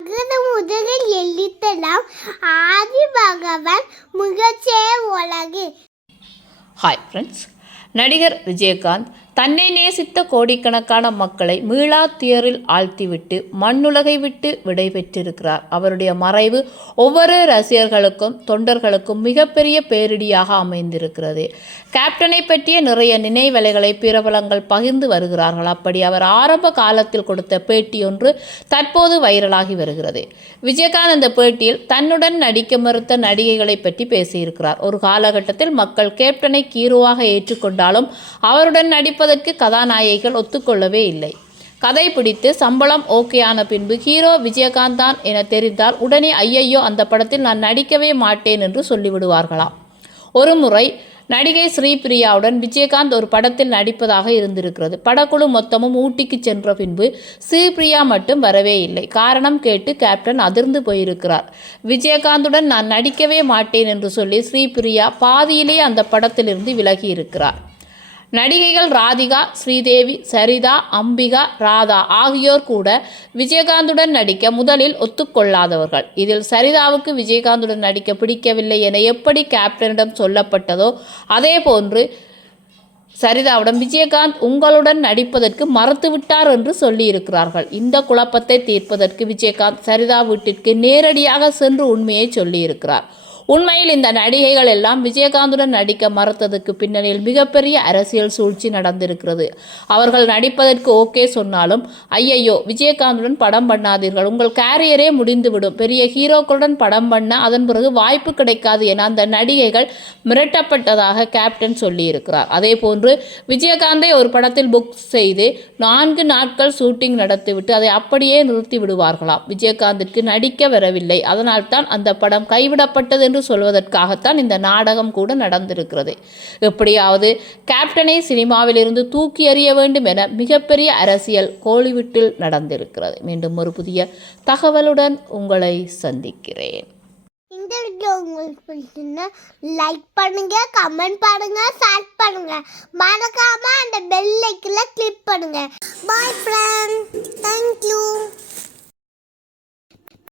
அகர முதலில் எழுத்தலாம். ஆதி பகவான் முகச்சே உலகு ஹாய் ஃப்ரெண்ட்ஸ் நடிகர் விஜயகாந்த் தன்னை நேசித்த கோடிக்கணக்கான மக்களை மீளா துயரில் ஆழ்த்திவிட்டு மண்ணுலகை விட்டு விடைபெற்றிருக்கிறார் அவருடைய மறைவு ஒவ்வொரு ரசிகர்களுக்கும் தொண்டர்களுக்கும் மிகப்பெரிய பேரிடியாக அமைந்திருக்கிறது. கேப்டனை பற்றிய நிறைய நினைவலைகளை பிரபலங்கள் பகிர்ந்து வருகிறார்கள். அப்படி அவர் ஆரம்ப காலத்தில் கொடுத்த பேட்டி ஒன்று தற்போது வைரலாகி வருகிறது. விஜயகாந்த் அந்த பேட்டியில் தன்னுடன் நடிக்க மறுத்த நடிகைகளை பற்றி பேசியிருக்கிறார். ஒரு காலகட்டத்தில் மக்கள் கேப்டனை ஹீரோவாக ஏற்றுக்கொண்டாலும் அவருடன் அதற்கு கதாநாயகிகள் ஒத்துக்கொள்ளவே இல்லை. கதை பிடித்து சம்பளம் ஓகே ஆன பின்பு ஹீரோ விஜயகாந்த் தான் என தெரிந்தால் உடனே ஐயையோ அந்த படத்தில் நான் நடிக்கவே மாட்டேன் என்று சொல்லிவிடுவார்களாம். ஒரு முறை நடிகை ஸ்ரீபிரியாவுடன் விஜயகாந்த் ஒரு படத்தில் நடிப்பதாக இருந்திருக்கிறது. படக்குழு மொத்தமும் ஊட்டிக்கு சென்ற பின்பு ஸ்ரீபிரியா மட்டும் வரவே இல்லை. காரணம் கேட்டு கேப்டன் அதிர்ந்து போயிருக்கிறார். விஜயகாந்துடன் நான் நடிக்கவே மாட்டேன் என்று சொல்லி ஸ்ரீபிரியா பாதியிலே அந்த படத்திலிருந்து விலகி இருக்கிறார் நடிகைகள் ராதிகா ஸ்ரீதேவி சரிதா அம்பிகா ராதா ஆகியோர் கூட விஜயகாந்துடன் நடிக்க முதலில் ஒத்துக்கொள்ளாதவர்கள். இதில் சரிதாவுக்கு விஜயகாந்துடன் நடிக்க பிடிக்கவில்லை என எப்படி கேப்டனிடம் சொல்லப்பட்டதோ அதே போன்று சரிதாவிடம் விஜயகாந்த் உங்களுடன் நடிப்பதற்கு மறுத்துவிட்டார் என்று சொல்லியிருக்கிறார்கள். இந்த குழப்பத்தை தீர்ப்பதற்கு விஜயகாந்த் சரிதா வீட்டிற்கு நேரடியாக சென்று உண்மையை சொல்லியிருக்கிறார். உண்மையில் இந்த நடிகைகள் எல்லாம் விஜயகாந்துடன் நடிக்க மறுத்ததுக்கு பின்னணியில் மிகப்பெரிய அரசியல் சூழ்ச்சி நடந்திருக்கிறது. அவர்கள் நடிப்பதற்கு ஓகே சொன்னாலும் ஐயையோ விஜயகாந்துடன் படம் பண்ணாதீர்கள். உங்கள் கேரியரே முடிந்துவிடும். பெரிய ஹீரோக்களுடன் படம் பண்ண அதன் பிறகு வாய்ப்பு கிடைக்காது என அந்த நடிகைகள் மிரட்டப்பட்டதாக கேப்டன் சொல்லியிருக்கிறார். அதே போன்று விஜயகாந்தை ஒரு படத்தில் புக் செய்து நான்கு நாட்கள் ஷூட்டிங் நடத்திவிட்டு அதை அப்படியே நிறுத்தி விடுவார்களாம் விஜயகாந்திற்கு நடிக்க வரவில்லை. அதனால்தான் அந்த படம் கைவிடப்பட்டது என்று என்று சொல்வதற்காகத்தான் இந்த நாடகம் கூட நடந்திருக்கிறது. எப்படியாவது கேப்டனை சினிமாவிலிருந்து தூக்கி எறிய வேண்டும் என மிகப்பெரிய அரசியல் கோலிவுட்டில் நடந்திருக்கிறது. மீண்டும் ஒரு புதிய தகவலுடன் உங்களை சந்திக்கிறேன். இந்த வீடியோ உங்களுக்கு பிடிச்சிருந்தா லைக் பண்ணுங்க கமெண்ட் பண்ணுங்க ஷேர் பண்ணுங்க. மறக்காம அந்த பெல் ஐக்கில் கிளிக் பண்ணுங்க. பாய் ஃப்ரெண்ட் தேங்க்யூ